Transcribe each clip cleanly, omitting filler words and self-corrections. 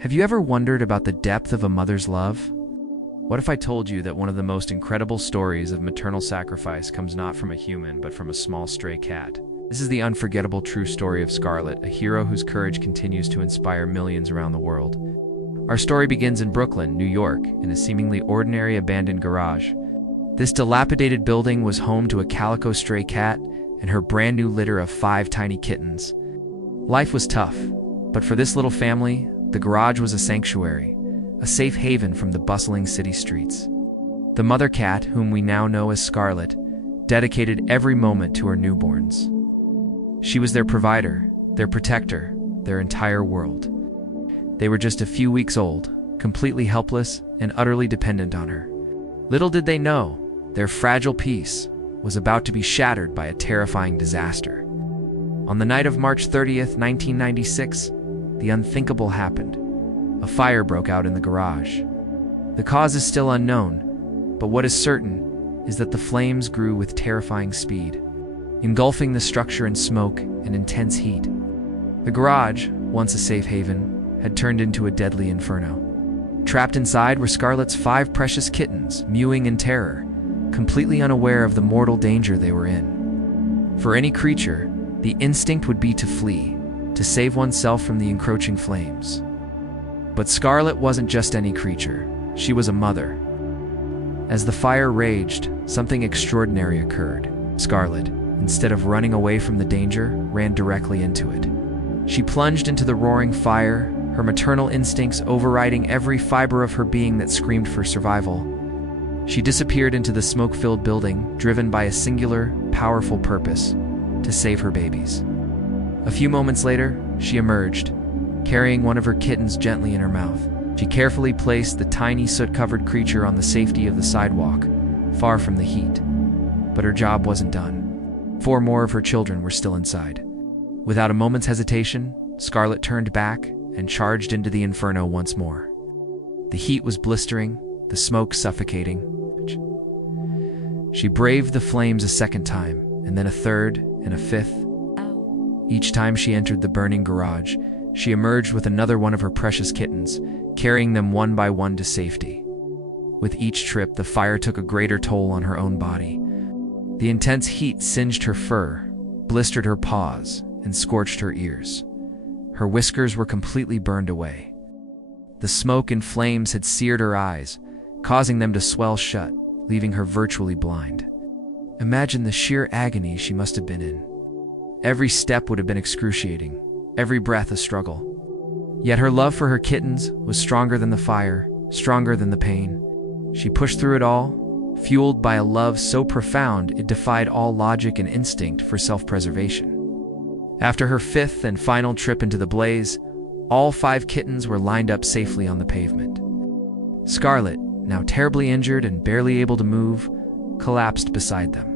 Have you ever wondered about the depth of a mother's love? What if I told you that one of the most incredible stories of maternal sacrifice comes not from a human, but from a small stray cat? This is the unforgettable true story of Scarlett, a hero whose courage continues to inspire millions around the world. Our story begins in Brooklyn, New York, in a seemingly ordinary abandoned garage. This dilapidated building was home to a calico stray cat and her brand new litter of 5 tiny kittens. Life was tough, but for this little family, the garage was a sanctuary, a safe haven from the bustling city streets. The mother cat, whom we now know as Scarlett, dedicated every moment to her newborns. She was their provider, their protector, their entire world. They were just a few weeks old, completely helpless and utterly dependent on her. Little did they know, their fragile peace was about to be shattered by a terrifying disaster. On the night of March 30th, 1996, the unthinkable happened. A fire broke out in the garage. The cause is still unknown, but what is certain is that the flames grew with terrifying speed, engulfing the structure in smoke and intense heat. The garage, once a safe haven, had turned into a deadly inferno. Trapped inside were Scarlett's 5 precious kittens, mewing in terror, completely unaware of the mortal danger they were in. For any creature, the instinct would be to flee, to save oneself from the encroaching flames. But Scarlett wasn't just any creature, she was a mother. As the fire raged, something extraordinary occurred. Scarlett, instead of running away from the danger, ran directly into it. She plunged into the roaring fire, her maternal instincts overriding every fiber of her being that screamed for survival. She disappeared into the smoke-filled building, driven by a singular, powerful purpose: to save her babies. A few moments later, she emerged, carrying one of her kittens gently in her mouth. She carefully placed the tiny soot-covered creature on the safety of the sidewalk, far from the heat. But her job wasn't done. 4 more of her children were still inside. Without a moment's hesitation, Scarlett turned back and charged into the inferno once more. The heat was blistering, the smoke suffocating. She braved the flames a second time, and then a third and a fifth. Each time she entered the burning garage, she emerged with another one of her precious kittens, carrying them one by one to safety. With each trip, the fire took a greater toll on her own body. The intense heat singed her fur, blistered her paws, and scorched her ears. Her whiskers were completely burned away. The smoke and flames had seared her eyes, causing them to swell shut, leaving her virtually blind. Imagine the sheer agony she must have been in. Every step would have been excruciating, every breath a struggle. Yet her love for her kittens was stronger than the fire, stronger than the pain. She pushed through it all, fueled by a love so profound it defied all logic and instinct for self-preservation. After her 5th and final trip into the blaze, all 5 kittens were lined up safely on the pavement. Scarlett, now terribly injured and barely able to move, collapsed beside them.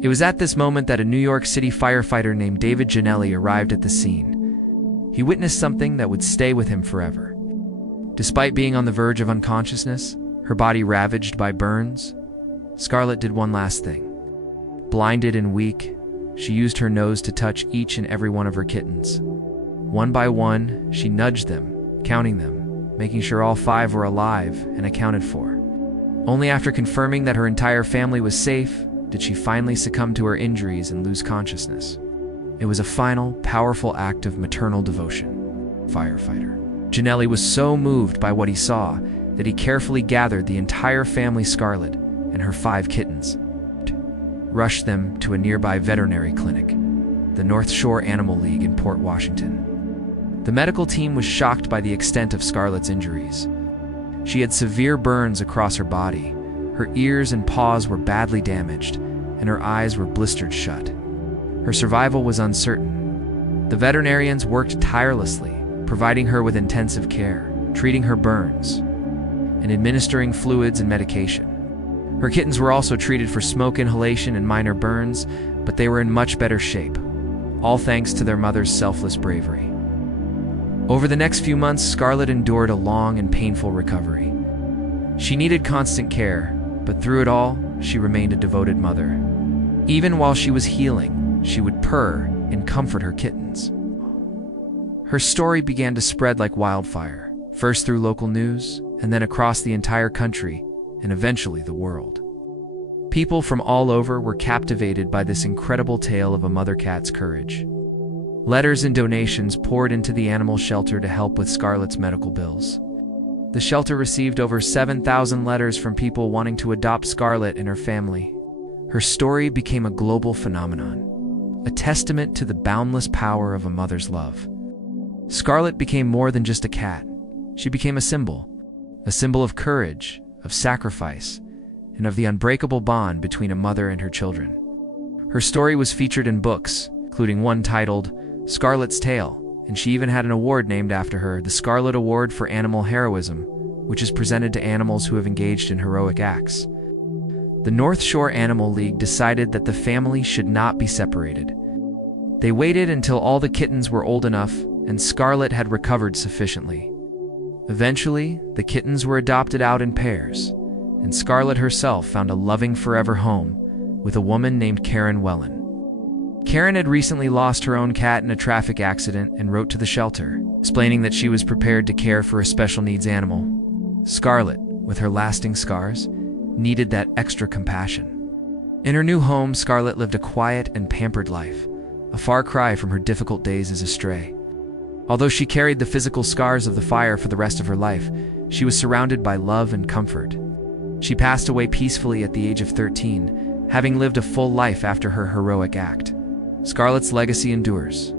It was at this moment that a New York City firefighter named David Janelli arrived at the scene. He witnessed something that would stay with him forever. Despite being on the verge of unconsciousness, her body ravaged by burns, Scarlett did one last thing. Blinded and weak, she used her nose to touch each and every one of her kittens. One by one, she nudged them, counting them, making sure all 5 were alive and accounted for. Only after confirming that her entire family was safe did she finally succumb to her injuries and lose consciousness. It was a final, powerful act of maternal devotion. Firefighter Janelli was so moved by what he saw that he carefully gathered the entire family, Scarlett and her 5 kittens, rushed them to a nearby veterinary clinic, the North Shore Animal League in Port Washington. The medical team was shocked by the extent of Scarlett's injuries. She had severe burns across her body, her ears and paws were badly damaged, and her eyes were blistered shut. Her survival was uncertain. The veterinarians worked tirelessly, providing her with intensive care, treating her burns, and administering fluids and medication. Her kittens were also treated for smoke inhalation and minor burns, but they were in much better shape, all thanks to their mother's selfless bravery. Over the next few months, Scarlett endured a long and painful recovery. She needed constant care, but through it all, she remained a devoted mother. Even while she was healing, she would purr and comfort her kittens. Her story began to spread like wildfire. first through local news, and then across the entire country, and eventually the world. People from all over were captivated by this incredible tale of a mother cat's courage. Letters and donations poured into the animal shelter to help with Scarlett's medical bills. The shelter received over 7,000 letters from people wanting to adopt Scarlett and her family. Her story became a global phenomenon, a testament to the boundless power of a mother's love. Scarlett became more than just a cat. She became a symbol of courage, of sacrifice, and of the unbreakable bond between a mother and her children. Her story was featured in books, including one titled Scarlett's Tale, and she even had an award named after her, the Scarlett Award for Animal Heroism, which is presented to animals who have engaged in heroic acts. The North Shore Animal League decided that the family should not be separated. They waited until all the kittens were old enough and Scarlett had recovered sufficiently. Eventually, the kittens were adopted out in pairs, and Scarlett herself found a loving forever home with a woman named Karen Wellen. Karen had recently lost her own cat in a traffic accident and wrote to the shelter, explaining that she was prepared to care for a special needs animal. Scarlett, with her lasting scars, needed that extra compassion. In her new home, Scarlett lived a quiet and pampered life, a far cry from her difficult days as a stray. Although she carried the physical scars of the fire for the rest of her life, she was surrounded by love and comfort. She passed away peacefully at the age of 13, having lived a full life after her heroic act. Scarlett's legacy endures.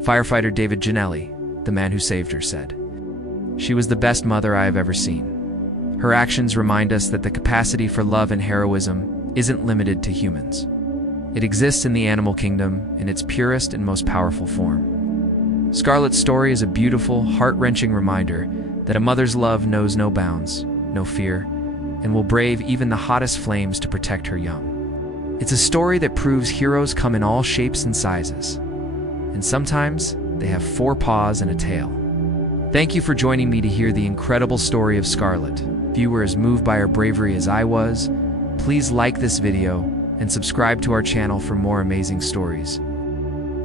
Firefighter David Ginelli, the man who saved her, said, "She was the best mother I have ever seen. Her actions remind us that the capacity for love and heroism isn't limited to humans. It exists in the animal kingdom in its purest and most powerful form." Scarlett's story is a beautiful, heart-wrenching reminder that a mother's love knows no bounds, no fear, and will brave even the hottest flames to protect her young. It's a story that proves heroes come in all shapes and sizes, and sometimes they have 4 paws and a tail. Thank you for joining me to hear the incredible story of Scarlett. If you were as moved by her bravery as I was, please like this video and subscribe to our channel for more amazing stories.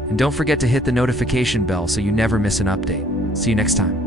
And don't forget to hit the notification bell so you never miss an update. See you next time.